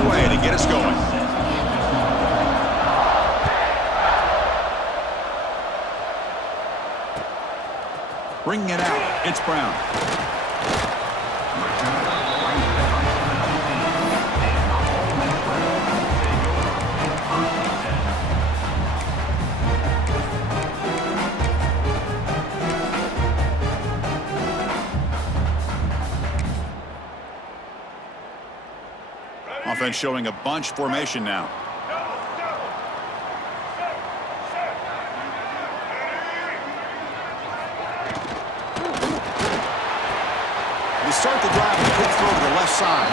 away to get us going. Bringing it out, it's Brown. Offense showing a bunch formation now. They start the drive with a quick throw to the left side.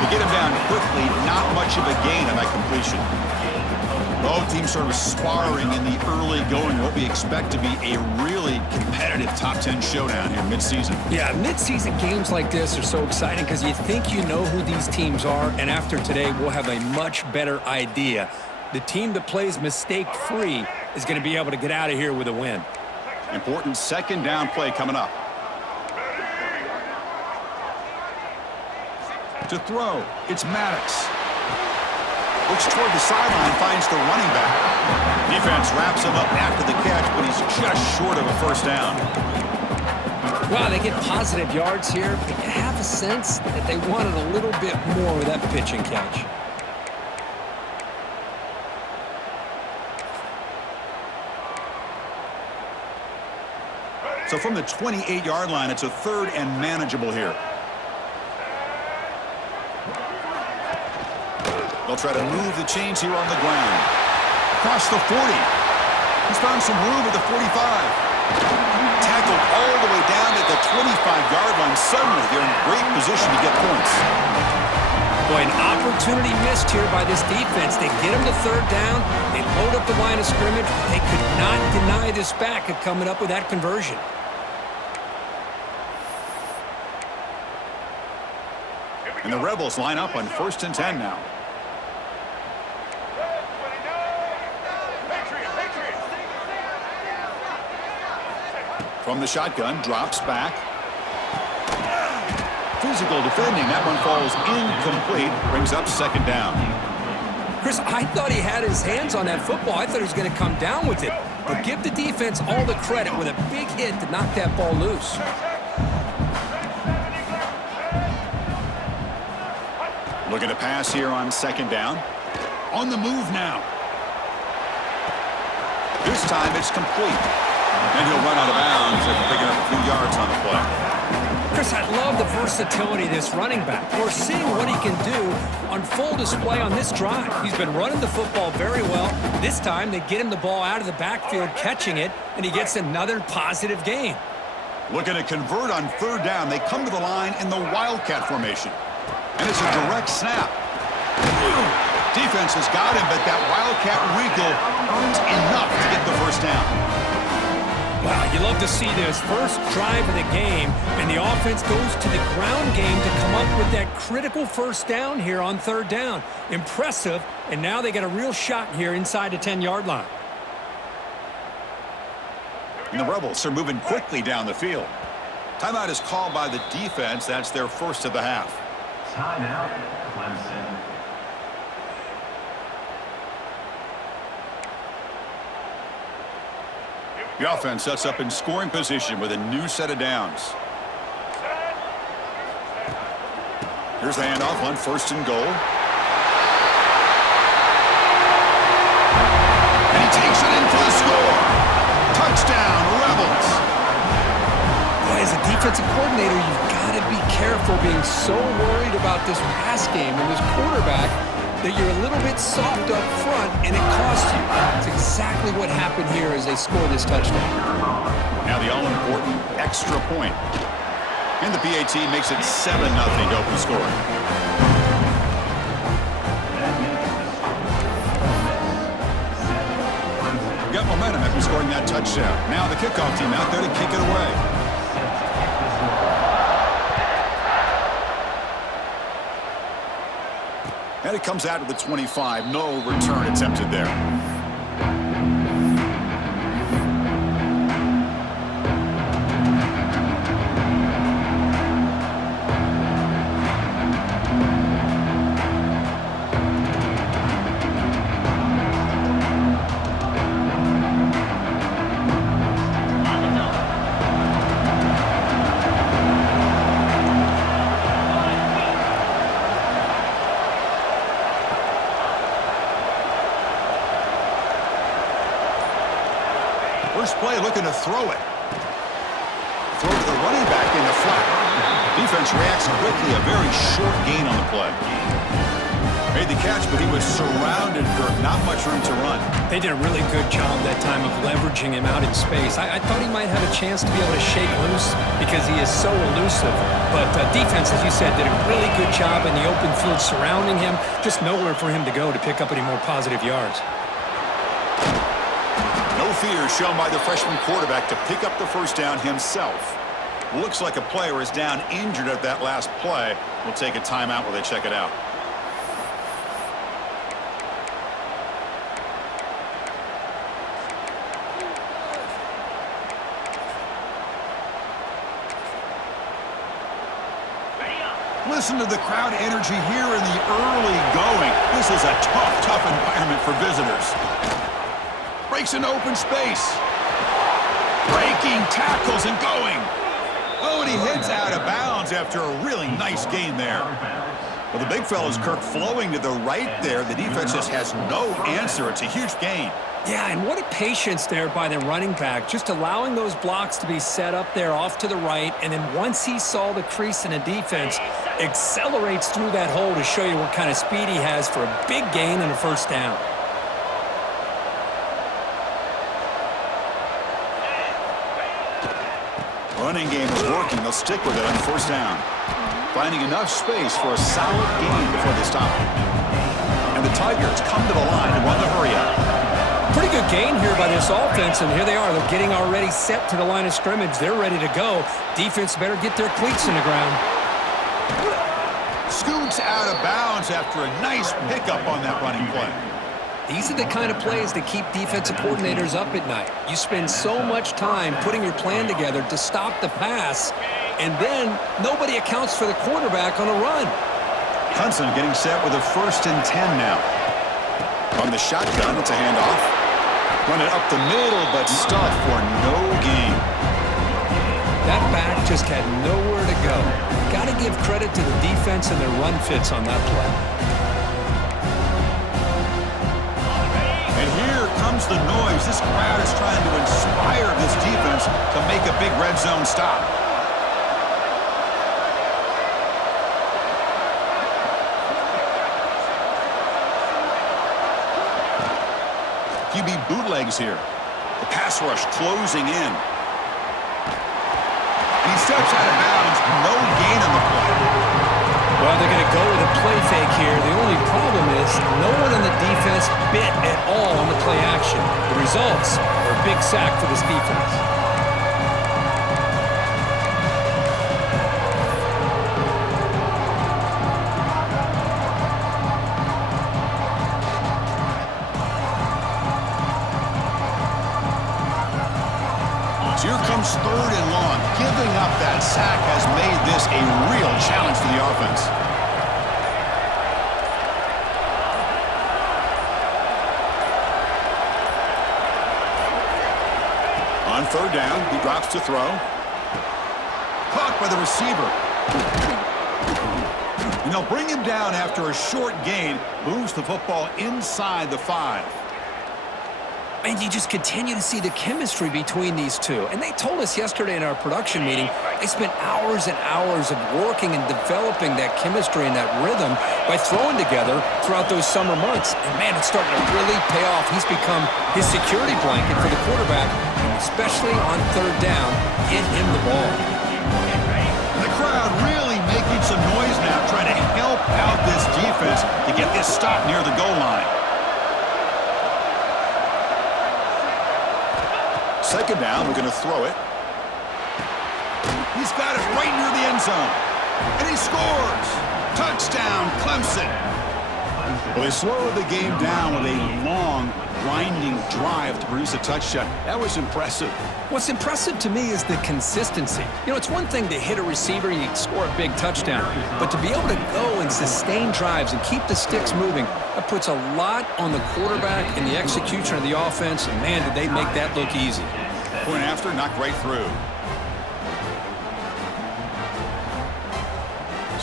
To get him down quickly, not much of a gain on that completion. Both teams sort of sparring in the early going, what we expect to be a really competitive top 10 showdown here mid-season. Yeah, mid-season games like this are so exciting because you think you know who these teams are, and after today, we'll have a much better idea. The team that plays mistake-free is going to be able to get out of here with a win. Important second down play coming up. To throw, it's Maddox. Looks toward the sideline, finds the running back. Defense wraps him up after the catch, but he's just short of a first down. Wow, they get positive yards here, but you have a sense that they wanted a little bit more with that pitch and catch. So from the 28-yard line, it's a third and manageable here. They'll try to move the chains here on the ground. Across the 40. He's found some room at the 45. Tackled all the way down at the 25-yard line. Suddenly, they're in great position to get points. Boy, an opportunity missed here by this defense. They get him to third down. They load up the line of scrimmage. They could not deny this back of coming up with that conversion. And the Rebels line up on 1st and 10 now. From the shotgun, drops back. Physical defending. That one falls incomplete. Brings up second down. Chris, I thought he had his hands on that football. I thought he was going to come down with it. But give the defense all the credit with a big hit to knock that ball loose. Looking to pass here on second down. On the move now. This time it's complete. And he'll run out of bounds after picking up a few yards on the play. Chris, I love the versatility of this running back. We're seeing what he can do on full display on this drive. He's been running the football very well. This time they get him the ball out of the backfield, catching it, and he gets another positive gain. Looking to convert on third down. They come to the line in the Wildcat formation. And it's a direct snap. Defense has got him, but that Wildcat wrinkle earns enough to get the first down. Wow, you love to see this first drive of the game, and the offense goes to the ground game to come up with that critical first down here on third down. Impressive, and now they got a real shot here inside the 10-yard line. And the Rebels are moving quickly down the field. Timeout is called by the defense. That's their first of the half. Timeout, Clemson. The offense sets up in scoring position with a new set of downs. Here's the handoff on 1st and goal. And he takes it in for the score. Touchdown, Rebels. Boy, as a defensive coordinator, you've got to be careful being so worried about this pass game and this quarterback that you're a little bit soft up front, and it costs you. It's exactly what happened here as they score this touchdown. Now the all-important extra point. And the PAT makes it 7-0 to open scoring. Got momentum after scoring that touchdown. Now the kickoff team out there to kick it away. And it comes out to the 25. No return attempted there. first play looking to throw it. Throw to the running back in the flat. Defense reacts quickly, a very short gain on the play. Made the catch, but he was surrounded, Kirk. Not much room to run. They did a really good job that time of leveraging him out in space. I thought he might have a chance to be able to shake loose because he is so elusive. But defense, as you said, did a really good job in the open field surrounding him. Just nowhere for him to go to pick up any more positive yards. No fear shown by the freshman quarterback to pick up the first down himself. Looks like a player is down injured at that last play. We'll take a timeout while they check it out. Listen to the crowd energy here in the early going. This is a tough environment for visitors. Breaks into open space. Breaking tackles and going. Oh, and he heads out of bounds after a really nice gain there. Well, the big fella's Kirk flowing to the right there. The defense just has no answer. It's a huge gain. Yeah, and what a patience there by the running back, just allowing those blocks to be set up there off to the right, and then once he saw the crease in the defense, accelerates through that hole to show you what kind of speed he has for a big gain and a first down. Running game is working. They'll stick with it on first down. Finding enough space for a solid gain before they stop. And the Tigers come to the line to run the hurry up. Pretty good gain here by this offense, and here they are. They're getting already set to the line of scrimmage. They're ready to go. Defense better get their cleats in the ground. Scoots out of bounds after a nice pickup on that running play. These are the kind of plays that keep defensive coordinators up at night. You spend so much time putting your plan together to stop the pass, and then nobody accounts for the quarterback on a run. Hudson getting set with a 1st and 10 now. On the shotgun, it's a handoff. Run it up the middle, but stuffed for no gain. That back just had nowhere to go. Got to give credit to the defense and their run fits on that play. And here comes the noise. This crowd is trying to inspire this defense to make a big red zone stop. QB bootlegs here. The pass rush closing in. And he steps out of bounds. No gain on the play. Well, they're going to go with a play fake here. The only problem is no one on the defense bit at all on the play action. The results are a big sack for this defense. Here comes 3rd and long. Giving up that sack has made this a real challenge for the offense. On 3rd down, he drops to throw. Caught by the receiver. And they'll bring him down after a short gain. Moves the football inside the 5. And you just continue to see the chemistry between these two. And they told us yesterday in our production meeting, they spent hours and hours of working and developing that chemistry and that rhythm by throwing together throughout those summer months. And, man, it's starting to really pay off. He's become his security blanket for the quarterback, and especially on 3rd down, get him the ball. The crowd really making some noise now, trying to help out this defense to get this stop near the goal line. 2nd down, we're going to throw it. He's got it right near the end zone. And he scores! Touchdown, Clemson! Well, they slowed the game down with a long, grinding drive to produce a touchdown. That was impressive. What's impressive to me is the consistency. You know, it's one thing to hit a receiver and you score a big touchdown, but to be able to go and sustain drives and keep the sticks moving, that puts a lot on the quarterback and the execution of the offense, and man, did they make that look easy. Point after, knocked right through.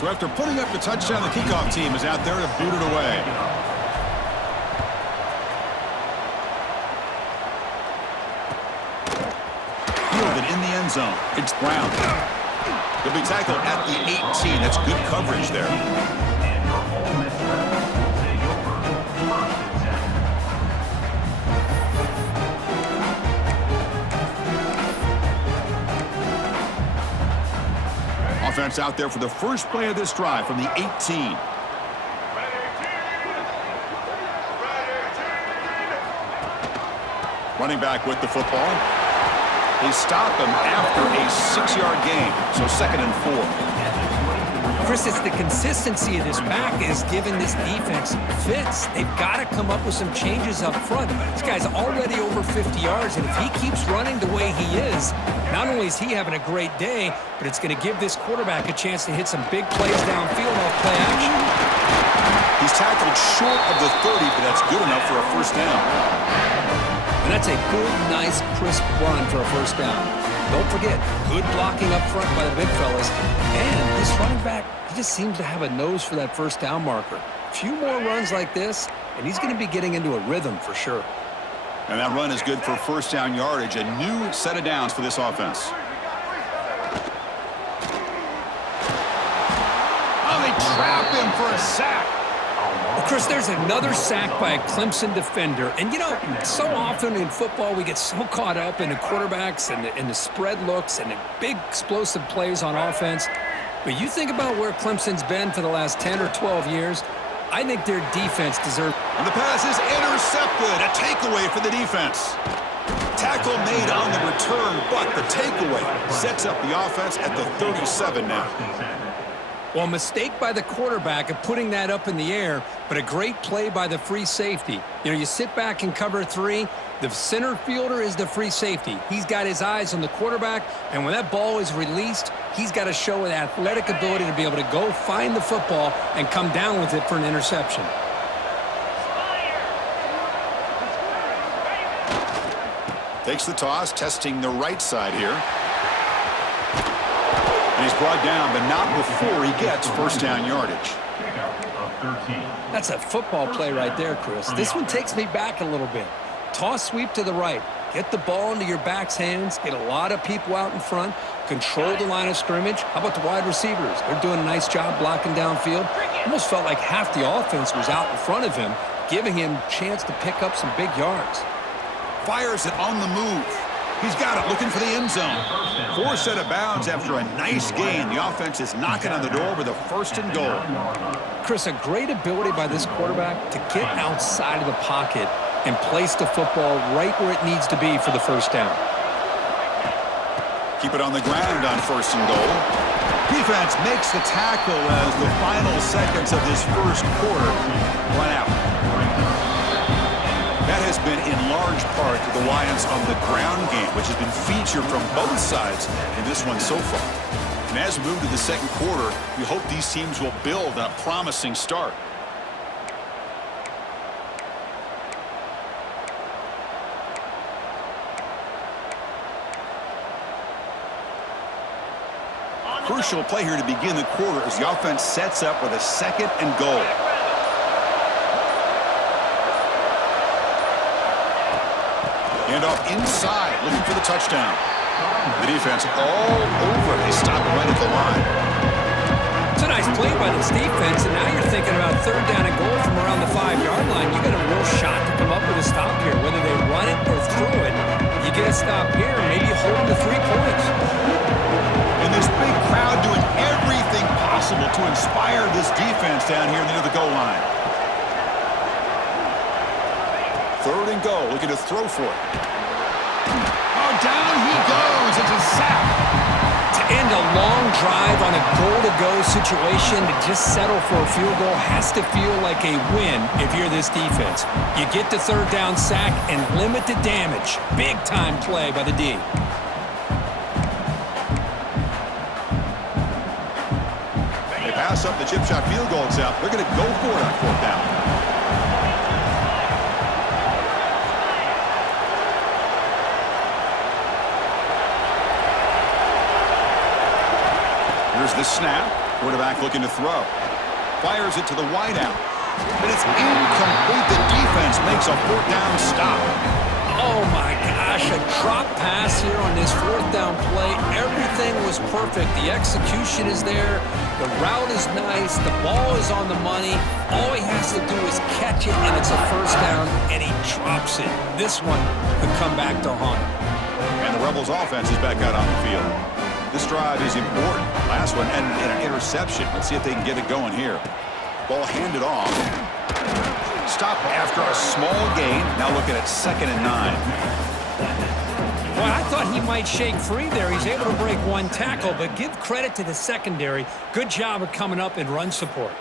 So after putting up the touchdown, the kickoff team is out there to boot it away. fielded in the end zone. It's Brown. He'll be tackled at the 18. That's good coverage there. And for Ole Miss Rebels will take over 1st and 10. Offense out there for the first play of this drive from the 18. Running back with the football. They stop him after a 6-yard gain, so 2nd and 4. Chris, it's the consistency of this back is giving this defense fits. They've got to come up with some changes up front. This guy's already over 50 yards, and if he keeps running the way he is, not only is he having a great day, but it's going to give this quarterback a chance to hit some big plays downfield off play action. He's tackled short of the 30, but that's good enough for a first down. And that's a good, nice, crisp run for a first down. Don't forget, good blocking up front by the big fellas. And this running back, he just seems to have a nose for that first down marker. A few more runs like this, and he's going to be getting into a rhythm for sure. And that run is good for first down yardage, a new set of downs for this offense. Oh, they trap him for a sack. Well, Chris, there's another sack by a Clemson defender. And, you know, so often in football we get so caught up in the quarterbacks and the spread looks and the big explosive plays on offense. But you think about where Clemson's been for the last 10 or 12 years, I think their defense deserves. And the pass is intercepted. A takeaway for the defense. Tackle made on the return, but the takeaway sets up the offense at the 37 now. Well, a mistake by the quarterback of putting that up in the air, but a great play by the free safety. You know, you sit back and cover 3. The center fielder is the free safety. He's got his eyes on the quarterback, and when that ball is released, he's got to show an athletic ability to be able to go find the football and come down with it for an interception. Takes the toss, testing the right side here. And he's brought down, but not before he gets first down yardage. That's a football play right there, Chris. This one takes me back a little bit. Toss sweep to the right. Get the ball into your back's hands. Get a lot of people out in front. Control the line of scrimmage. How about the wide receivers? They're doing a nice job blocking downfield. Almost felt like half the offense was out in front of him, giving him a chance to pick up some big yards. Fires it on the move. He's got it, looking for the end zone. 4 set of bounds after a nice gain. The offense is knocking on the door with a 1st and goal. Chris, a great ability by this quarterback to get outside of the pocket and place the football right where it needs to be for the first down. Keep it on the ground on 1st and goal. Defense makes the tackle as the final seconds of this first quarter run out. That has been in large part to the Lions on the ground game, which has been featured from both sides in this one so far. And as we move to the second quarter, we hope these teams will build on a promising start. Crucial play here to begin the quarter as the offense sets up with a 2nd and goal. Hand off inside, looking for the touchdown. The defense all over. They stop it right at the line. It's a nice play by this defense, and now you're thinking about 3rd down and goal from around the 5-yard line. You got a real shot to come up with a stop here. Whether they run it or throw it, you get a stop here, maybe you hold them to 3 points. And this big crowd doing everything possible to inspire this defense down here near the goal line. 3rd and goal, looking to throw for it. Oh, down he goes. It's a sack. To end a long drive on a goal-to-go situation, to just settle for a field goal has to feel like a win if you're this defense. You get the 3rd down sack and limit the damage. Big-time play by the D. They pass up the chip shot field goal attempt. They're going to go for it on 4th down. Here's the snap. Quarterback looking to throw. Fires it to the wideout. But it's incomplete. The defense makes a 4th down stop. Oh my gosh, a drop pass here on this fourth down play. Everything was perfect. The execution is there. The route is nice. The ball is on the money. All he has to do is catch it, and it's a first down, and he drops it. This one could come back to haunt him. And the Rebels offense is back out on the field. This drive is important. Last one ended in an interception. Let's see if they can get it going here. Ball handed off. Stop after a small gain. Now looking at 2nd and 9. Well, I thought he might shake free there. He's able to break one tackle, but give credit to the secondary. Good job of coming up in run support.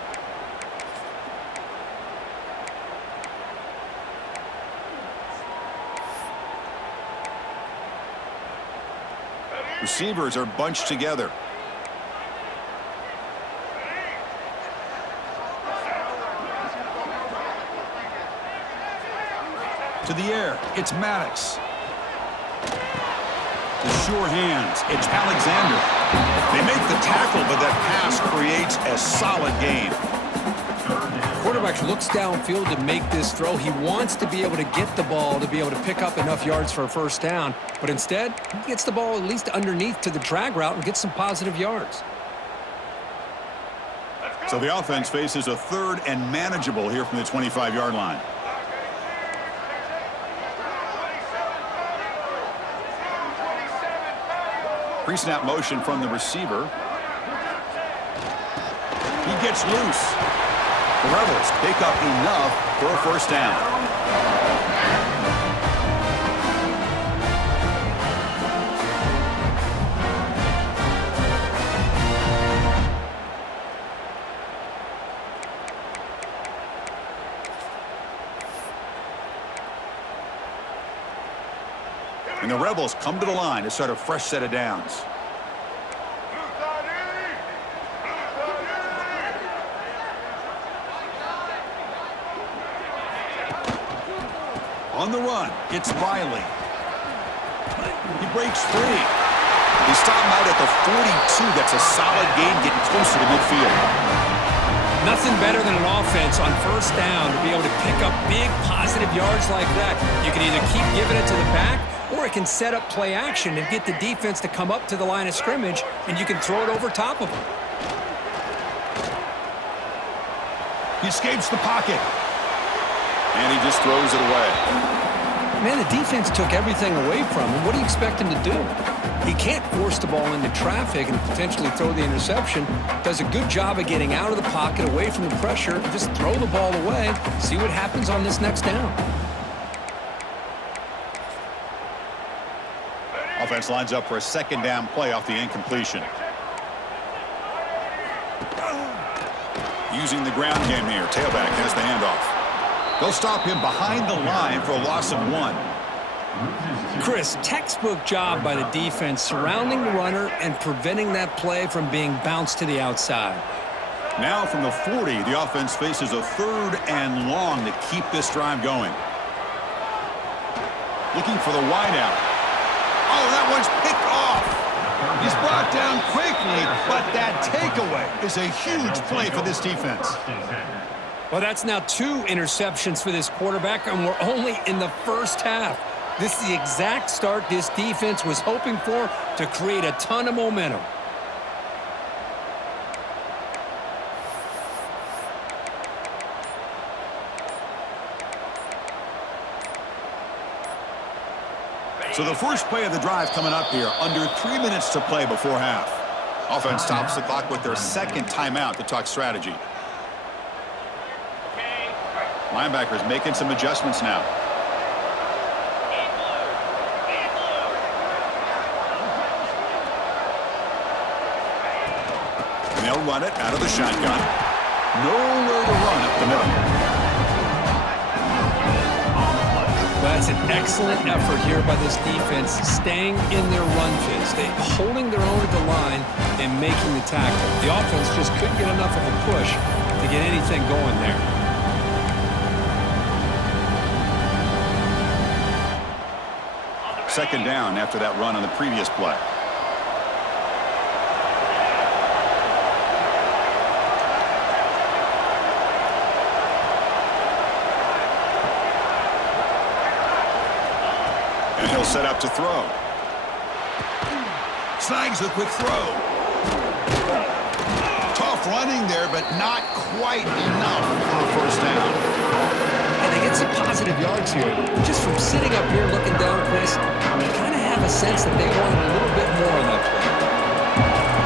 Receivers are bunched together. To the air, it's Maddox. The sure hands, it's Alexander. They make the tackle, but that pass creates a solid gain. Quarterback looks downfield to make this throw. He wants to be able to get the ball to be able to pick up enough yards for a first down, but instead, he gets the ball at least underneath to the drag route and gets some positive yards. So the offense faces a 3rd and manageable here from the 25-yard line. Pre-snap motion from the receiver. He gets loose. The Rebels pick up enough for a first down. And the Rebels come to the line to start a fresh set of downs. On the run, it's Riley. He breaks free. They stop him out at the 42. That's a solid gain, getting closer to midfield. Nothing better than an offense on first down to be able to pick up big positive yards like that. You can either keep giving it to the back, or it can set up play action and get the defense to come up to the line of scrimmage, and you can throw it over top of them. He escapes the pocket. And he just throws it away. Man, the defense took everything away from him. What do you expect him to do? He can't force the ball into traffic and potentially throw the interception. Does a good job of getting out of the pocket, away from the pressure, and just throw the ball away. See what happens on this next down. Offense lines up for a 2nd down play off the incompletion. Using the ground game here. Tailback has the handoff. They'll stop him behind the line for a loss of 1. Chris, textbook job by the defense surrounding the runner and preventing that play from being bounced to the outside. Now from the 40, the offense faces a 3rd and long to keep this drive going. Looking for the wideout. Oh, that one's picked off. He's brought down quickly, but that takeaway is a huge play for this defense. Well, that's now 2 interceptions for this quarterback, and we're only in the first half. This is the exact start this defense was hoping for to create a ton of momentum. So the first play of the drive coming up here, under 3 minutes to play before half. Offense stops the clock with their 2nd timeout to talk strategy. Linebackers making some adjustments now. And they'll run it out of the shotgun. Nowhere to run up the middle. Well, that's an excellent effort here by this defense, staying in their run phase. They holding their own at the line and making the tackle. The offense just couldn't get enough of a push to get anything going there. 2nd down after that run on the previous play. And he'll set up to throw. Snags a quick throw. Tough running there, but not quite enough for a first down. And they get some positive yards here. Just from sitting up here looking down, Chris, you kind of have a sense that they wanted a little bit more on that play.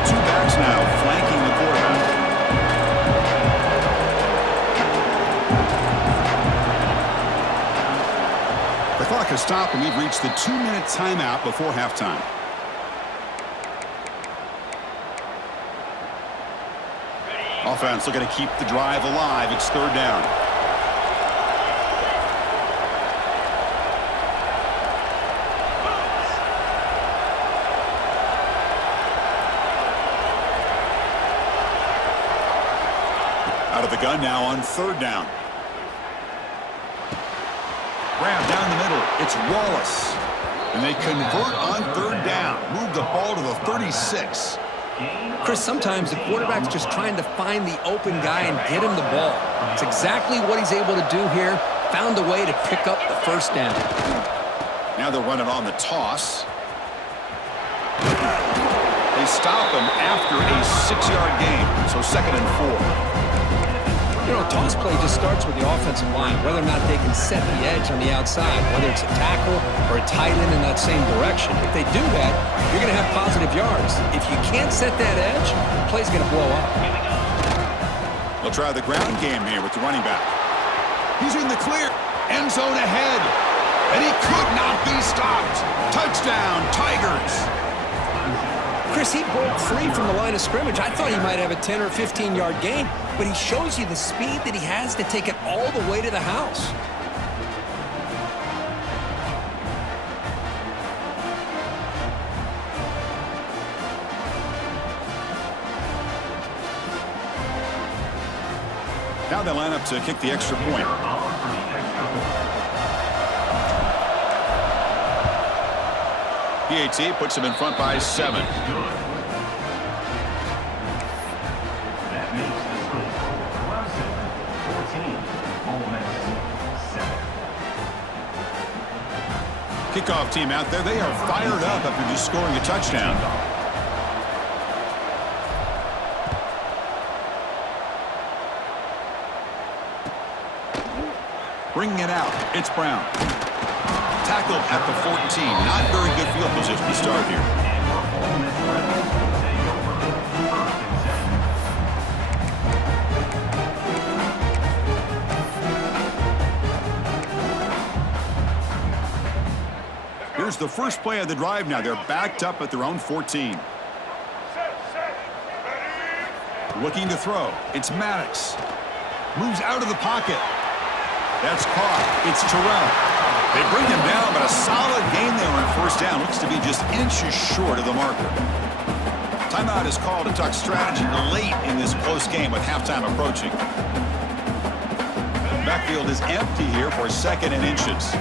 Two backs now flanking the quarterback. The clock has stopped, and we've reached the 2-minute timeout before halftime. Offense looking to keep the drive alive. It's third down. Out of the gun now on third down. Grab down the middle. It's Wallace. And they convert on third down. Move the ball to the 36. Chris, sometimes the quarterback's just trying to find the open guy and get him the ball. It's exactly what he's able to do here. Found a way to pick up the first down. Now they're running on the toss. They stop him after a 6-yard gain. So 2nd and 4. You know, a toss play just starts with the offensive line, whether or not they can set the edge on the outside, whether it's a tackle or a tight end in that same direction. If they do that, you're going to have positive yards. If you can't set that edge, the play's going to blow up. They'll try the ground game here with the running back. He's in the clear. End zone ahead. And he could not be stopped. Touchdown, Tigers. Chris, he broke free from the line of scrimmage. I thought he might have a 10 or 15-yard gain, but he shows you the speed that he has to take it all the way to the house. Now they line up to kick the extra point. PAT puts him in front by 7. That makes the score Clemson 14, Ole Miss 7. Kickoff team out there. They are fired up after just scoring a touchdown. Bringing it out. It's Brown. Tackled at the 14. Not very good field position to start here. Here's the first play of the drive now. They're backed up at their own 14. Looking to throw. It's Maddox. Moves out of the pocket. That's caught. It's Terrell. They bring him down, but a solid gain there on first down. Looks to be just inches short of the marker. Timeout is called to talk strategy late in this close game with halftime approaching. Backfield is empty here for 2nd and inches.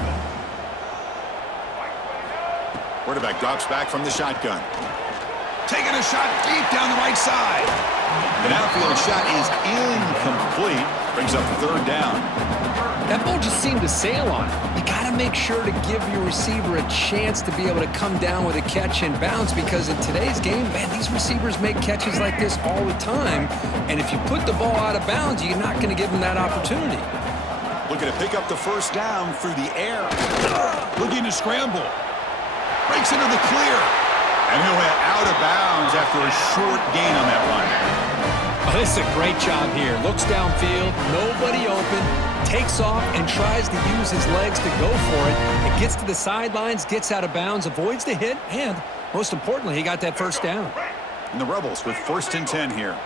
Quarterback drops back from the shotgun. Taking a shot deep down the right side. The outfield shot is incomplete. Brings up third down. That ball just seemed to sail on it. You got to make sure to give your receiver a chance to be able to come down with a catch and bounce, because in today's game, man, these receivers make catches like this all the time. And if you put the ball out of bounds, you're not going to give them that opportunity. Looking to pick up the first down through the air. Looking to scramble. Breaks into the clear. And he'll head out of bounds after a short gain on that run. Oh, this is a great job here. Looks downfield, nobody open, takes off and tries to use his legs to go for it. It gets to the sidelines, gets out of bounds, avoids the hit, and most importantly, he got that first down. And the Rebels with 1st and 10 here.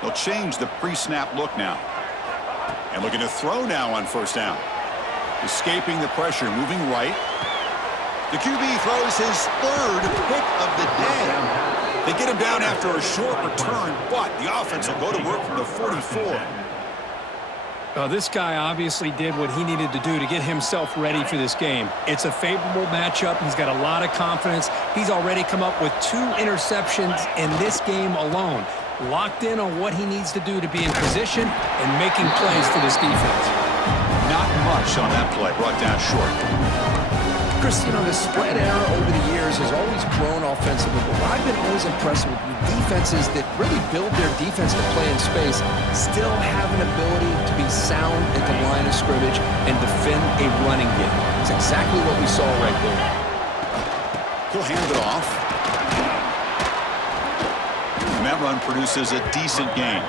They'll change the pre-snap look now. And looking to throw now on first down. Escaping the pressure, moving right. The QB throws his 3rd pick of the day. They get him down after a short return, but the offense will go to work from the 44. This guy obviously did what he needed to do to get himself ready for this game. It's a favorable matchup. He's got a lot of confidence. He's already come up with 2 interceptions in this game alone. Locked in on what he needs to do to be in position and making plays for this defense. Not much on that play, brought down short. Chris, you know, the spread era over the years has always grown offensively, but what I've been always impressed with defenses that really build their defense to play in space still have an ability to be sound at the line of scrimmage and defend a running game. It's exactly what we saw right there. He'll hand it off. And that run produces a decent gain.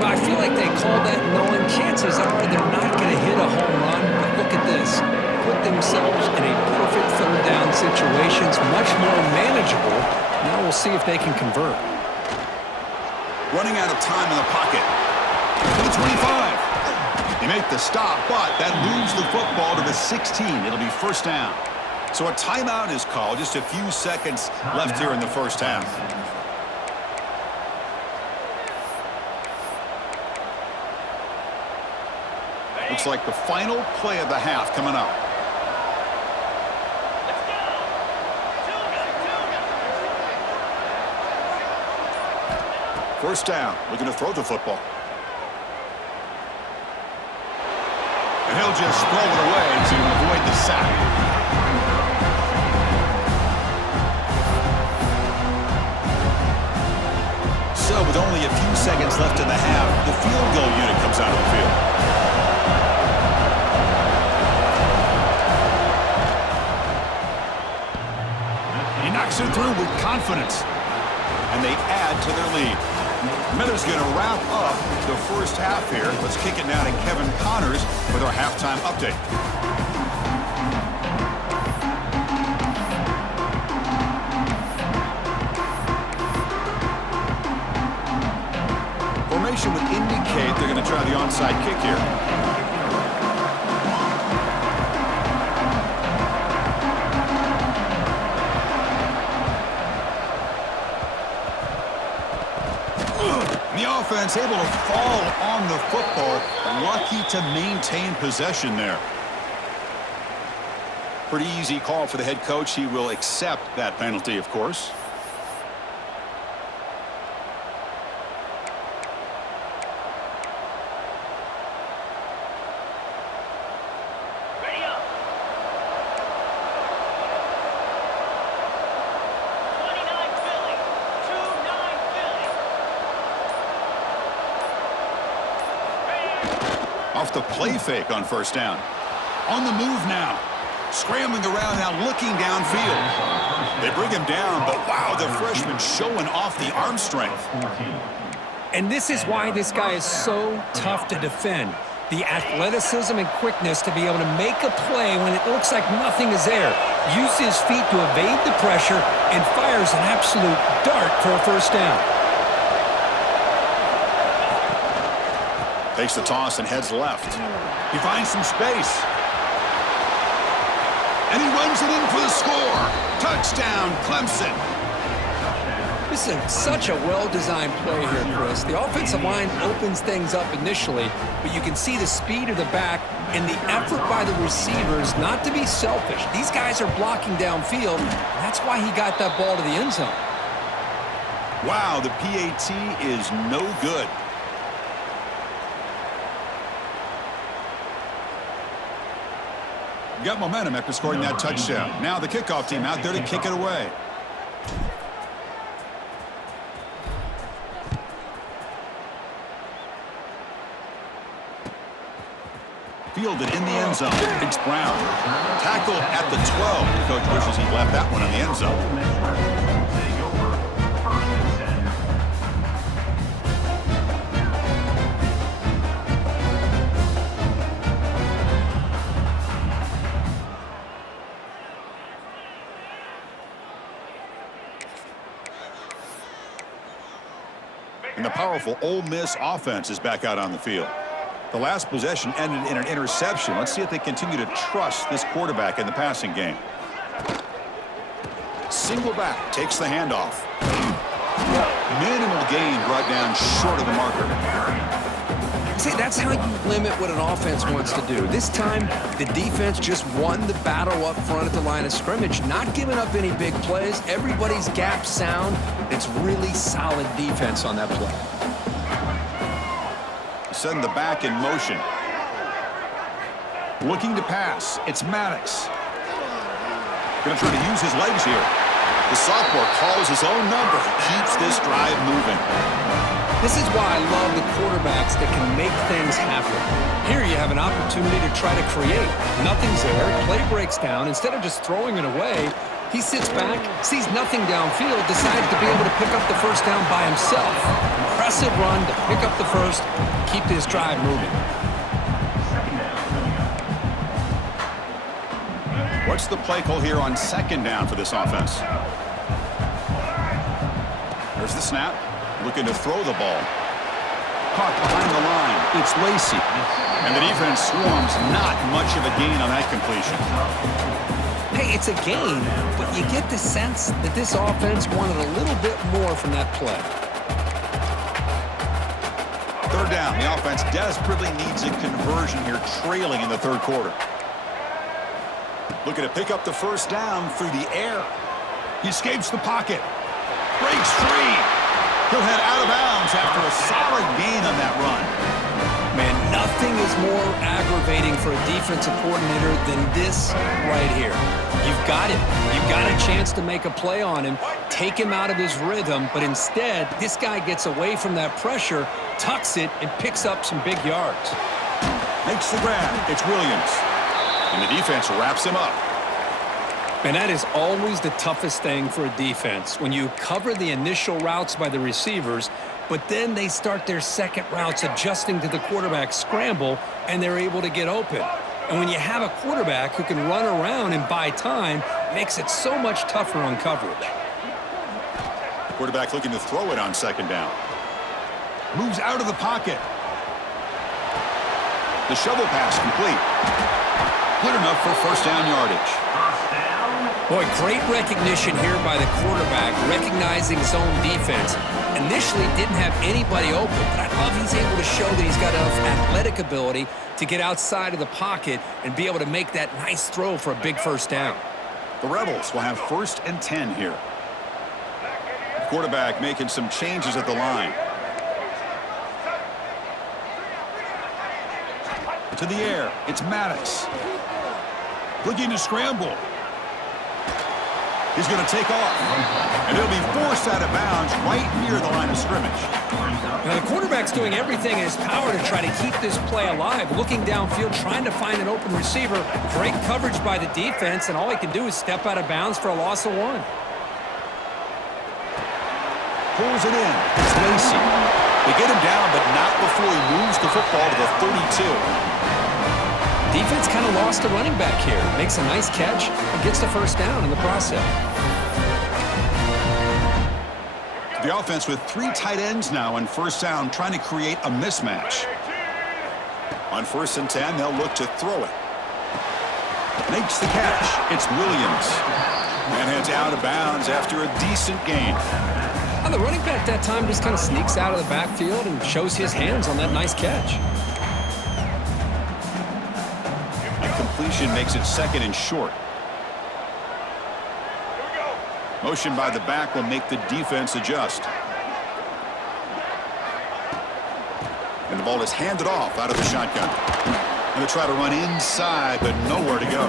Well, I feel like they called that knowing chances are they're not going to hit a home run, but look at this. Put themselves in a perfect third down situation. It's much more manageable. Now we'll see if they can convert. Running out of time in the pocket. To the 25. They make the stop, but that moves the football to the 16. It'll be first down. So a timeout is called. Just a few seconds left here in the first half. Looks like the final play of the half coming up. First down, looking to throw the football. And he'll just throw it away to avoid the sack. So with only a few seconds left in the half, the field goal unit comes out of the field. He knocks it through with confidence. And they add to their lead. Miller's going to wrap up the first half here. Let's kick it now to Kevin Connors with our halftime update. Formation would indicate they're going to try the onside kick here. The offense able to fall on the football. Lucky to maintain possession there. Pretty easy call for the head coach. He will accept that penalty, of course. Ready up. 29 Philly. 2-9 Philly. Off the play fake on first down. On the move now. Scrambling around now, looking downfield. They bring him down, but wow, the freshman showing off the arm strength. And this is why this guy is so tough to defend. The athleticism and quickness to be able to make a play when it looks like nothing is there. Uses his feet to evade the pressure and fires an absolute dart for a first down. Takes the toss and heads left. He finds some space. And he runs it in for the score. Touchdown, Clemson. This is such a well-designed play here, Chris. The offensive line opens things up initially, but you can see the speed of the back and the effort by the receivers not to be selfish. These guys are blocking downfield. That's why he got that ball to the end zone. Wow, the PAT is no good. Got momentum after scoring that touchdown. Now the kickoff team out there to kick it away. Fielded in the end zone. It's Brown. Tackled at the 12. The coach wishes he left that one in the end zone. And the powerful Ole Miss offense is back out on the field. The last possession ended in an interception. Let's see if they continue to trust this quarterback in the passing game. Single back, takes the handoff. Minimal gain brought down short of the marker. See, that's how you limit what an offense wants to do. This time, the defense just won the battle up front at the line of scrimmage, not giving up any big plays. Everybody's gap sound. It's really solid defense on that play. Setting the back in motion. Looking to pass. It's Maddox. Going to try to use his legs here. The sophomore calls his own number. Keeps this drive moving. This is why I love the quarterbacks that can make things happen. Here you have an opportunity to try to create. Nothing's there. Play breaks down. Instead of just throwing it away, he sits back, sees nothing downfield, decides to be able to pick up the first down by himself. Impressive run to pick up the first, keep this drive moving. What's the play call here on second down for this offense? There's the snap. Looking to throw the ball. Caught behind the line. It's Lacy. And the defense swarms. Not much of a gain on that completion. Hey, it's a gain, but you get the sense that this offense wanted a little bit more from that play. Third down. The offense desperately needs a conversion here, trailing in the third quarter. Looking to pick up the first down through the air. He escapes the pocket. Breaks free. He'll head out of bounds after a solid gain on that run. Man, nothing is more aggravating for a defensive coordinator than this right here. You've got him. You've got a chance to make a play on him, take him out of his rhythm, but instead, this guy gets away from that pressure, tucks it, and picks up some big yards. Makes the grab. It's Williams. And the defense wraps him up. And that is always the toughest thing for a defense, when you cover the initial routes by the receivers, but then they start their second routes adjusting to the quarterback scramble, and they're able to get open. And when you have a quarterback who can run around and buy time, it makes it so much tougher on coverage. Quarterback looking to throw it on second down. Moves out of the pocket. The shovel pass complete. Good enough for first down yardage. Boy, great recognition here by the quarterback, recognizing zone defense. Initially didn't have anybody open, but I love he's able to show that he's got enough athletic ability to get outside of the pocket and be able to make that nice throw for a big first down. The Rebels will have 1st and 10 here. The quarterback making some changes at the line. To the air, it's Maddox. Looking to scramble. He's going to take off. And he'll be forced out of bounds right near the line of scrimmage. Now, the quarterback's doing everything in his power to try to keep this play alive, looking downfield, trying to find an open receiver. Great coverage by the defense, and all he can do is step out of bounds for a loss of 1. Pulls it in. It's Lacy. They get him down, but not before he moves the football to the 32. Defense kind of lost a running back here. Makes a nice catch and gets the first down in the process. The offense with 3 tight ends now on first down, trying to create a mismatch. On 1st and 10, they'll look to throw it. Makes the catch. It's Williams. And heads out of bounds after a decent gain. And the running back that time just kind of sneaks out of the backfield and shows his hands on that nice catch. Completion makes it 2nd and short. Motion by the back will make the defense adjust. And the ball is handed off out of the shotgun. And they try to run inside, but nowhere to go.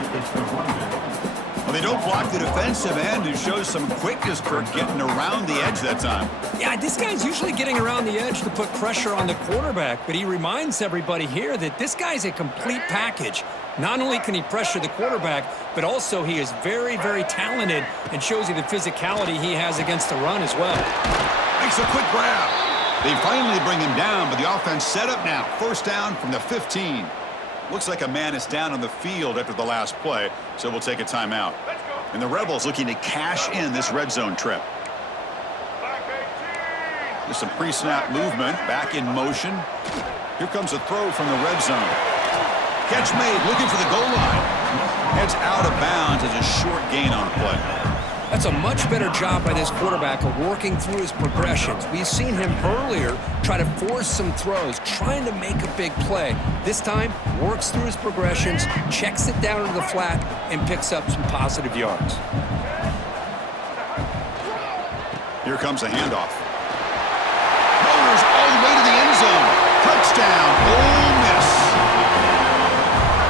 Well, they don't block the defensive end, who shows some quickness, Kirk, getting around the edge that time. Yeah, this guy's usually getting around the edge to put pressure on the quarterback, but he reminds everybody here that this guy's a complete package. Not only can he pressure the quarterback, but also he is very, very talented and shows you the physicality he has against the run as well. Makes a quick grab. They finally bring him down, but the offense set up now. First down from the 15. Looks like a man is down on the field after the last play, so we'll take a timeout. And the Rebels looking to cash in this red zone trip. There's some pre-snap movement, back in motion. Here comes a throw from the red zone. Catch made, looking for the goal line. Heads out of bounds as a short gain on the play. That's a much better job by this quarterback of working through his progressions. We've seen him earlier try to force some throws, trying to make a big play. This time, works through his progressions, checks it down into the flat, and picks up some positive yards. Here comes a handoff. Motors all the way to the end zone. Touchdown, Ole Miss.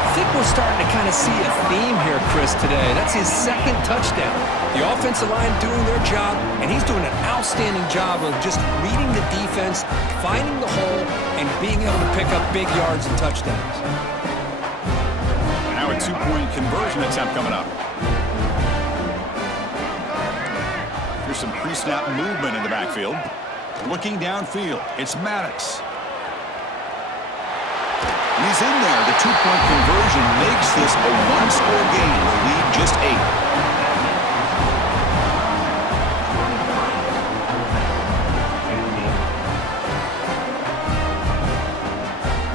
I think we're starting to kind of see a theme here, Chris, today. That's his second touchdown. The offensive line doing their job, and he's doing an outstanding job of just reading the defense, finding the hole, and being able to pick up big yards and touchdowns. Now a two-point conversion attempt coming up. Here's some pre-snap movement in the backfield. Looking downfield, it's Maddox. He's in there. The two-point conversion makes this a one-score game. The lead just 8.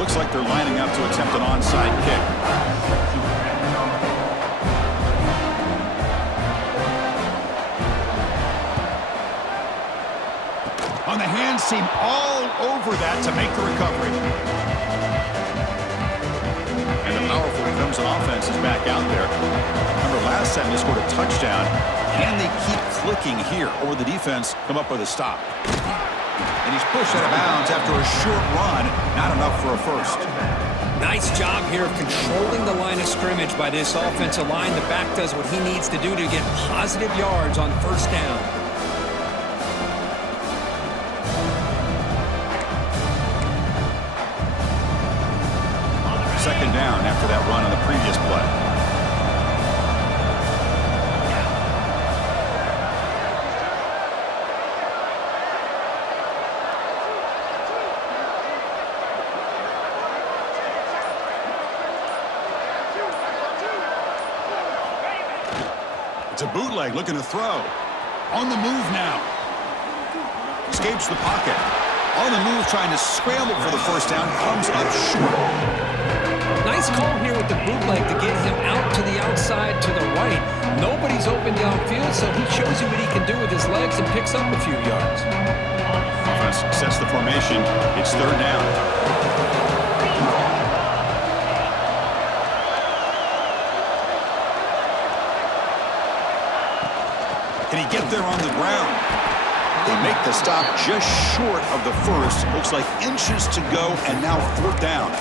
Looks like they're lining up to attempt an onside kick. On the hands team all over that to make the recovery. And the powerful Crimson offense is back out there. Remember last time they scored a touchdown. Can they keep clicking here, or will the defense come up with a stop? And he's pushed out of bounds after a short run. Not enough for a first. Nice job here of controlling the line of scrimmage by this offensive line. The back does what he needs to do to get positive yards on first down. Second down after that run on the previous play. It's a bootleg looking to throw. On the move now. Escapes the pocket. On the move trying to scramble for the first down. Comes up short. Nice call here with the bootleg to get him out to the outside to the right. Nobody's open downfield, so he shows you what he can do with his legs and picks up a few yards. Offense sets the formation. It's third down. Can he get there on the ground? They make the stop just short of the first. Looks like inches to go, and now fourth down.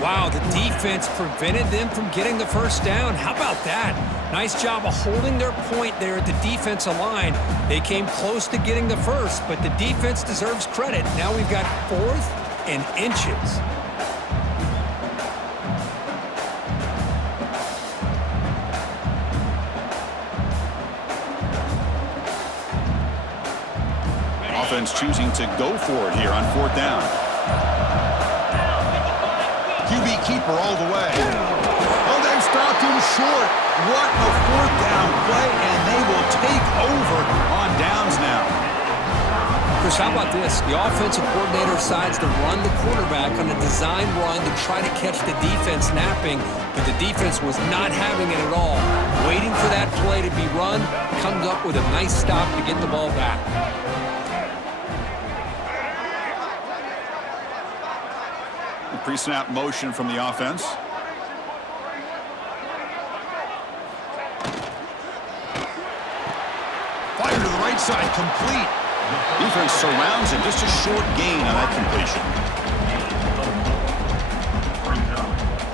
Wow, the defense prevented them from getting the first down. How about that? Nice job of holding their point there at the defensive line. They came close to getting the first, but the defense deserves credit. Now we've got fourth and inches. Offense choosing to go for it here on fourth down. QB keeper all the way. Oh, they've stopped him short. What a fourth down play, and they will take over on downs now. Chris, how about this? The offensive coordinator decides to run the quarterback on a design run to try to catch the defense napping, but the defense was not having it at all. Waiting for that play to be run, comes up with a nice stop to get the ball back. Pre-snap motion from the offense. Fire to the right side, complete. Defense surrounds him, just a short gain on that completion.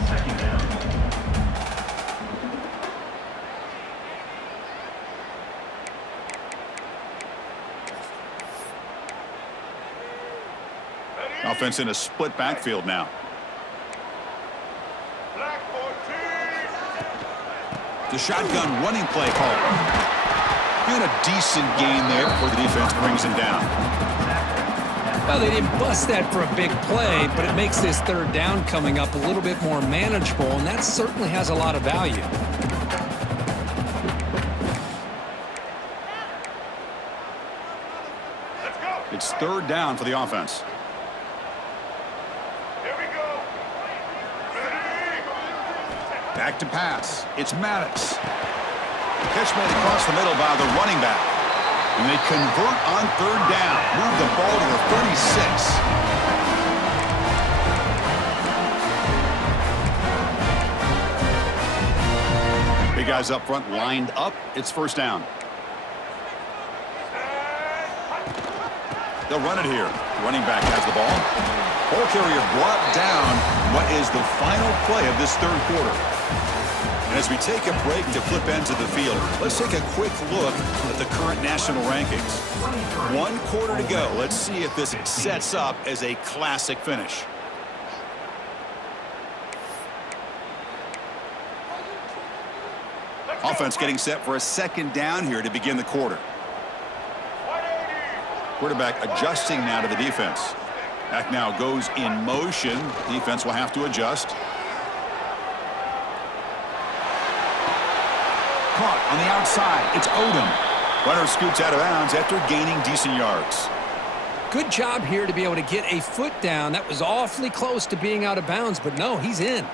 Second down. Offense in a split backfield now. The shotgun running play call. And a decent gain there before the defense brings him down. Well, they didn't bust that for a big play, but it makes this third down coming up a little bit more manageable, and that certainly has a lot of value. It's third down for the offense. Back to pass. It's Maddox. Catch made across the middle by the running back. And they convert on third down. Move the ball to the 36. Big guys up front lined up. It's first down. They'll run it here. Running back has the ball. Ball carrier brought down what is the final play of this third quarter. And as we take a break to flip ends of the field, let's take a quick look at the current national rankings. 1 quarter to go. Let's see if this sets up as a classic finish. Offense getting set for a second down here to begin the quarter. Quarterback adjusting now to the defense. Back now goes in motion. Defense will have to adjust. Caught on the outside. It's Odom. Runner scoots out of bounds after gaining decent yards. Good job here to be able to get a foot down. That was awfully close to being out of bounds, but no, he's in.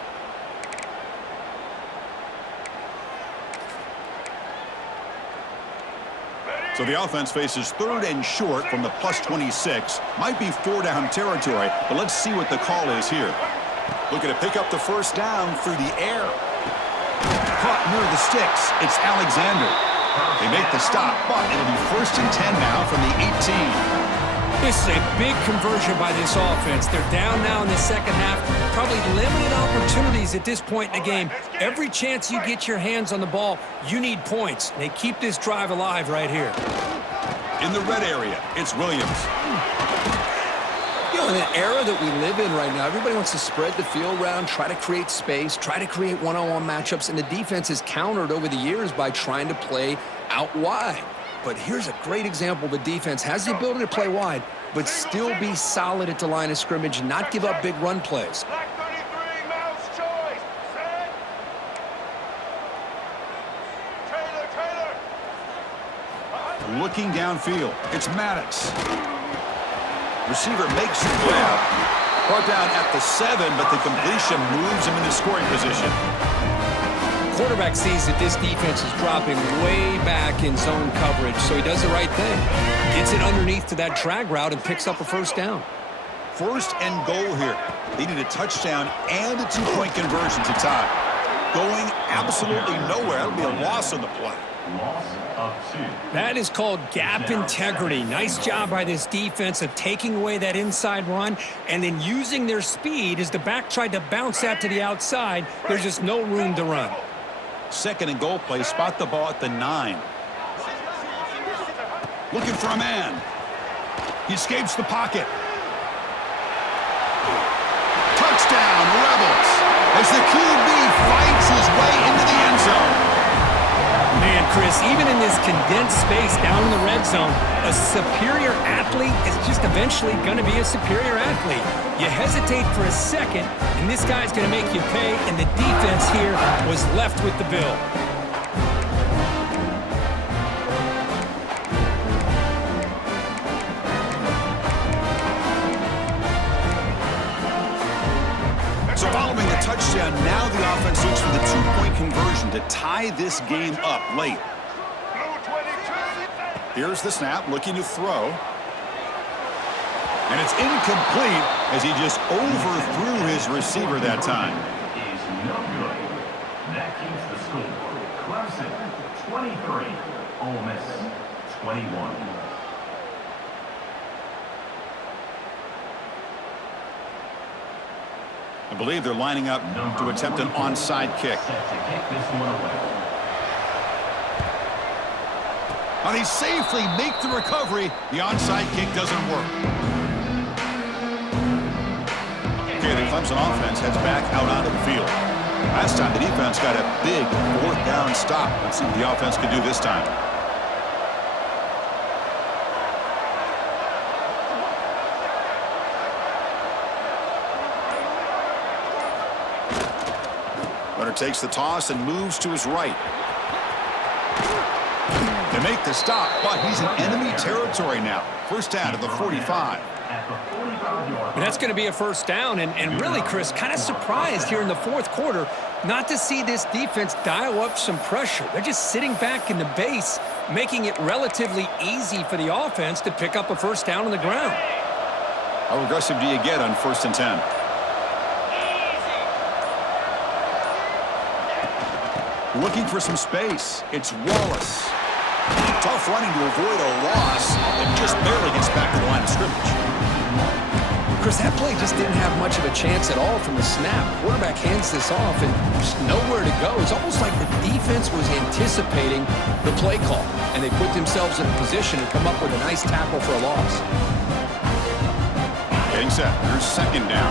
So the offense faces 3rd and short from the +26. Might be 4-down territory, but let's see what the call is here. Looking to pick up the first down through the air. Caught near the sticks. It's Alexander. They make the stop, but it'll be 1st and 10 now from the 18. This is a big conversion by this offense. They're down now in the second half. Probably limited opportunities at this point in the game. Every chance you get your hands on the ball, you need points. They keep this drive alive right here. In the red area, it's Williams. You know, in an era that we live in right now, everybody wants to spread the field around, try to create space, try to create one-on-one matchups, and the defense has countered over the years by trying to play out wide. But here's a great example. The defense has the ability to play wide, but still be solid at the line of scrimmage and not give up big run plays. Looking downfield, it's Maddox. Receiver makes the grab. Brought down at the 7, but the completion moves him into scoring position. Quarterback sees that this defense is dropping way back in zone coverage, so he does the right thing. Gets it underneath to that drag route and picks up a first down. 1st and goal here. They need a touchdown and a 2-point conversion to tie. Going absolutely nowhere. That'll be a loss on the play. Loss of 2. That is called gap integrity. Nice job by this defense of taking away that inside run and then using their speed as the back tried to bounce that to the outside. There's just no room to run. 2nd and goal play. Spot the ball at the 9. Looking for a man. He escapes the pocket. Touchdown, Rebels, as the QB fights his way into the end zone. Man, Chris, even in this condensed space down in the red zone, a superior athlete is just eventually going to be a superior athlete. You hesitate for a second, and this guy's going to make you pay, and the defense here was left with the bill. So following the touchdown, now the offense looks for the 2-point conversion to tie this game up late. Here's the snap, looking to throw. And it's incomplete as he just overthrew his receiver that time. Is no good. That keeps the score. Clemson 23, Ole Miss 21. I believe they're lining up to attempt an onside kick. Set to kick this one away. And they safely make the recovery. The onside kick doesn't work. Okay, the Clemson offense heads back out onto the field. Last time the defense got a big 4th down stop. Let's see what the offense can do this time. Runner takes the toss and moves to his right. They make the stop, but he's in enemy territory now. First down at the 45. And that's going to be a first down, and really, Chris, kind of surprised here in the 4th quarter not to see this defense dial up some pressure. They're just sitting back in the base, making it relatively easy for the offense to pick up a first down on the ground. How aggressive do you get on 1st and 10? Looking for some space. It's Wallace. Tough running to avoid a loss, and just barely gets back to the line of scrimmage. Chris, that play just didn't have much of a chance at all from the snap. Quarterback hands this off and just nowhere to go. It's almost like the defense was anticipating the play call, and they put themselves in a position to come up with a nice tackle for a loss. Getting set. Here's second down.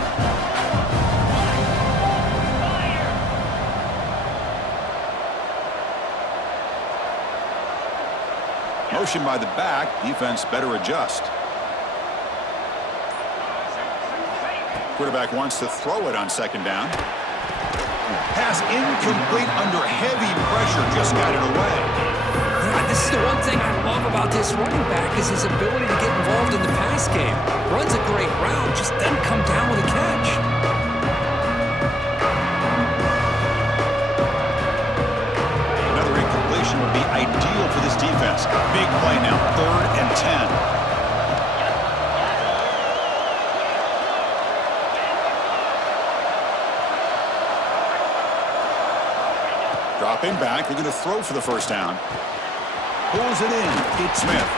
Motion by the back. Defense better adjust. Quarterback wants to throw it on second down. Pass incomplete under heavy pressure. Just got it away. Yeah, this is the one thing I love about this running back is his ability to get involved in the pass game. Runs a great route, just doesn't come down with a catch. Another incompletion would be ideal for this defense. Big play now, 3rd and 10. Dropping back, they're going to throw for the first down. Pulls it in. It's Smith.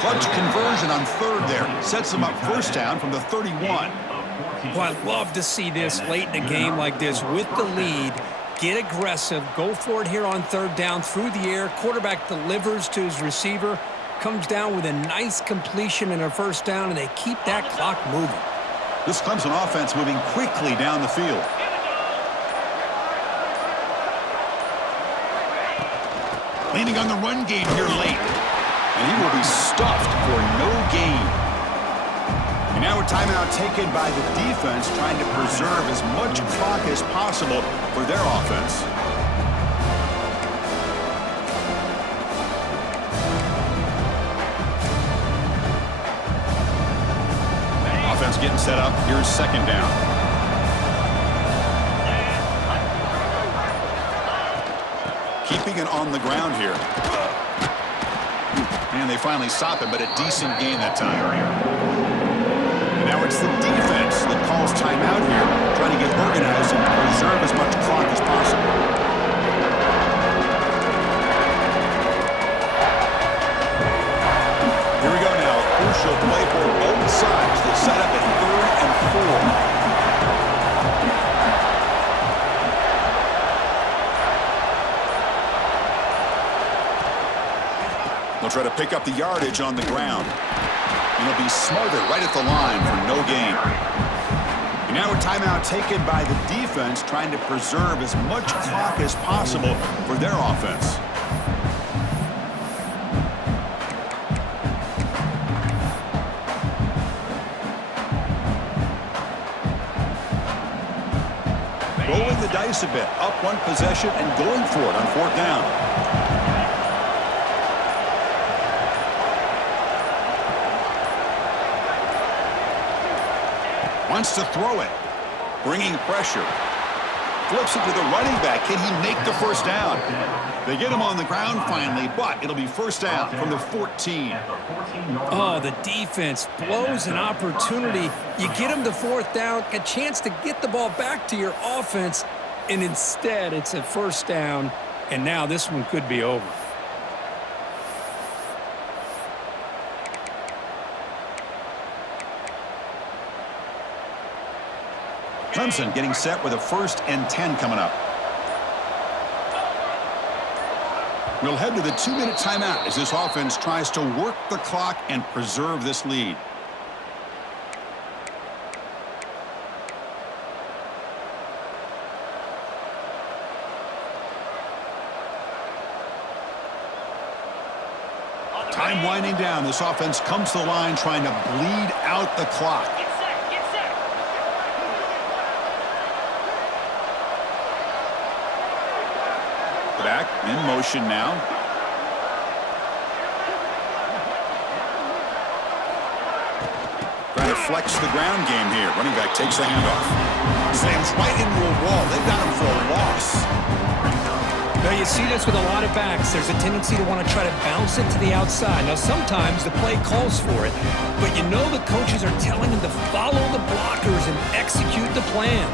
Clutch conversion on 3rd there. Sets them up first down from the 31. Well, I love to see this late in a game like this with the lead. Get aggressive. Go for it here on 3rd down through the air. Quarterback delivers to his receiver. Comes down with a nice completion and a first down, and they keep that clock moving. This Clemson offense moving quickly down the field. Leaning on the run game here late. And he will be stuffed for no gain. And now a timeout taken by the defense trying to preserve as much clock as possible for their offense. Offense getting set up. Here's second down. Keeping it on the ground here. And they finally stop it, but a decent gain that time. And now it's the defense that calls timeout here, trying to get organized and preserve as much clock as possible. Here we go now. Crucial play for both sides. They set up at 3rd and 4. They'll try to pick up the yardage on the ground. And they'll be smarter right at the line for no gain. And now a timeout taken by the defense trying to preserve as much clock as possible for their offense. Rolling the dice a bit, up one possession and going for it on 4th down. Wants to throw it. Bringing pressure. Flips it to the running back. Can he make the first down? They get him on the ground finally, but it'll be first down from the 14. Oh, the defense blows an opportunity. You get them to 4th down, a chance to get the ball back to your offense, and instead it's a first down, and now this one could be over. Clemson getting set with a 1st and 10 coming up. We'll head to the 2-minute timeout as this offense tries to work the clock and preserve this lead. Time winding down. This offense comes to the line trying to bleed out the clock. Back in motion now. Trying to flex the ground game here. Running back takes the handoff. Slams right into a wall. They've got him for a loss. Now you see this with a lot of backs. There's a tendency to want to try to bounce it to the outside. Now sometimes the play calls for it, but you know the coaches are telling them to follow the blockers and execute the plan.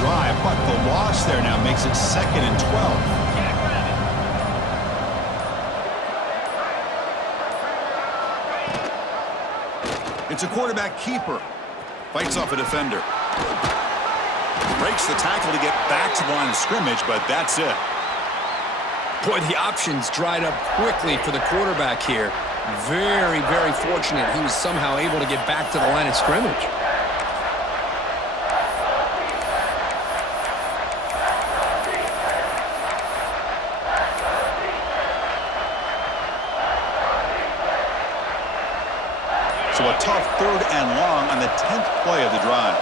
Drive, but the loss there now makes it 2nd and 12. It's a quarterback keeper. Fights off a defender. Breaks the tackle to get back to the line of scrimmage, but that's it. Boy, the options dried up quickly for the quarterback here. Very, very fortunate he was somehow able to get back to the line of scrimmage. So a tough 3rd and long on the 10th play of the drive.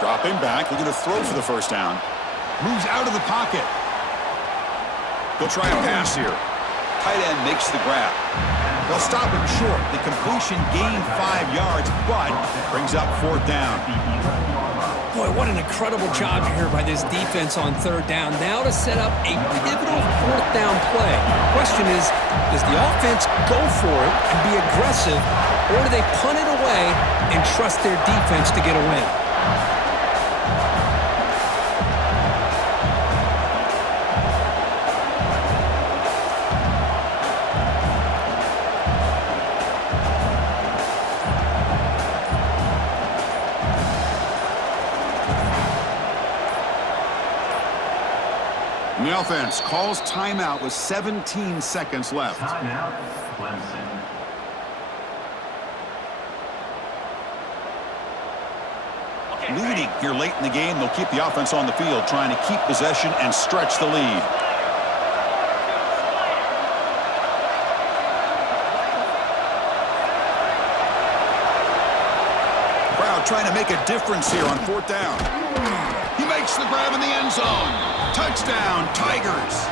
Dropping back, looking to throw for the first down. Moves out of the pocket. They'll try a pass here. Tight end makes the grab. They'll stop him short. The completion gained 5 yards, but brings up 4th down. Boy, what an incredible job here by this defense on 3rd down. Now to set up a pivotal 4th down play. Question is, does the offense go for it and be aggressive, or do they punt it away and trust their defense to get a win? And the offense calls timeout with 17 seconds left. Timeout, Clemson. Leading here late in the game, they'll keep the offense on the field, trying to keep possession and stretch the lead. Crowd trying to make a difference here on 4th down. He makes the grab in the end zone. Touchdown, Tigers.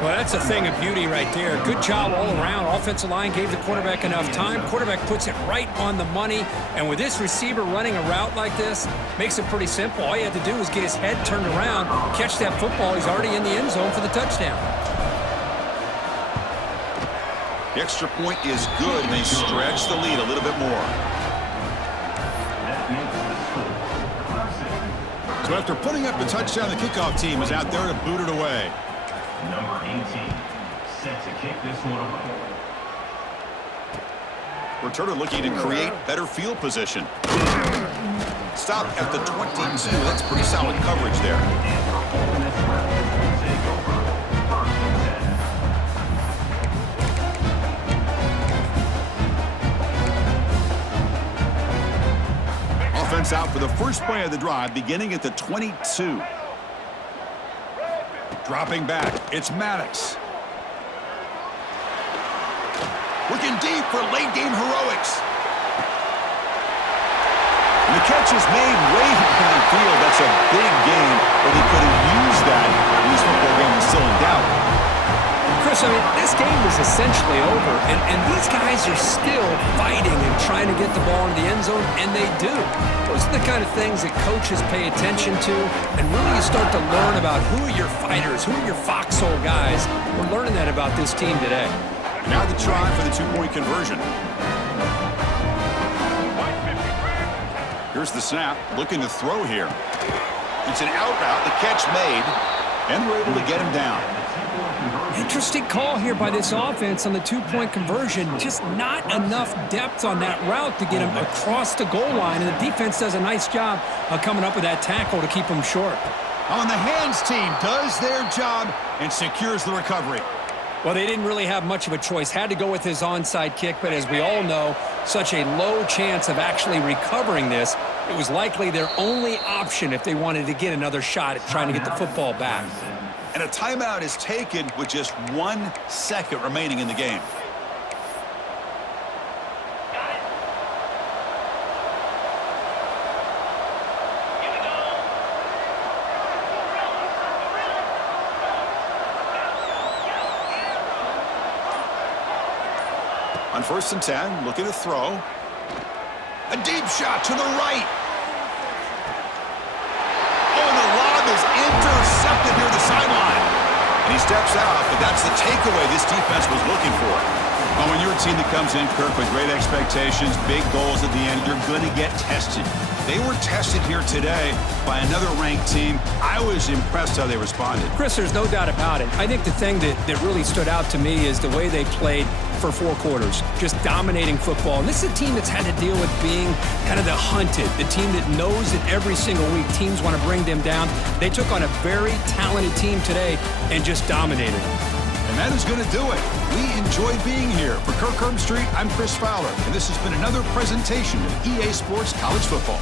Well, that's a thing of beauty right there. Good job all around. Offensive line gave the quarterback enough time. Quarterback puts it right on the money. And with this receiver running a route like this, makes it pretty simple. All you have to do is get his head turned around, catch that football. He's already in the end zone for the touchdown. The extra point is good, and they stretch the lead a little bit more. That makes the score. Clemson. So after putting up the touchdown, the kickoff team is out there to boot it away. Number 18, set to kick this one away. Returner looking to create better field position. Stop at the 22. That's pretty solid coverage there. Offense out for the first play of the drive, beginning at the 22. Dropping back, it's Maddox. Looking deep for late-game heroics. And the catch is made way downfield. That's a big gain, but he could have used that when this football game was still in doubt. Chris, I mean, this game is essentially over, and these guys are still fighting and trying to get the ball into the end zone, and they do. Those are the kind of things that coaches pay attention to, and really you start to learn about who are your fighters, who are your foxhole guys. We're learning that about this team today. Now the try for the two-point conversion. Here's the snap, looking to throw here. It's an out route, the catch made, and we're able to get him down. Interesting call here by this offense on the two-point conversion. Just not enough depth on that route to get him across the goal line, and the defense does a nice job of coming up with that tackle to keep him short. On the hands team does their job and secures the recovery. Well, they didn't really have much of a choice. Had to go with his onside kick, but as we all know, such a low chance of actually recovering this. It was likely their only option if they wanted to get another shot at trying to get the football back. And a timeout is taken with just 1 second remaining in the game. On 1st and 10, looking to throw. A deep shot to the right. Oh, and the lob is intercepted near the sideline. And he steps out, but that's the takeaway this defense was looking for. Well, when you're a team that comes in, Kirk, with great expectations, big goals at the end, you're going to get tested. They were tested here today by another ranked team. I was impressed how they responded. Chris, there's no doubt about it. I think the thing that really stood out to me is the way they played for 4 quarters, just dominating football. And this is a team that's had to deal with being kind of the hunted, the team that knows that every single week teams want to bring them down. They took on a very talented team today and just dominated. And that is going to do it. We enjoyed being here. For Kirk Herbstreit, I'm Chris Fowler, and this has been another presentation of EA Sports College Football.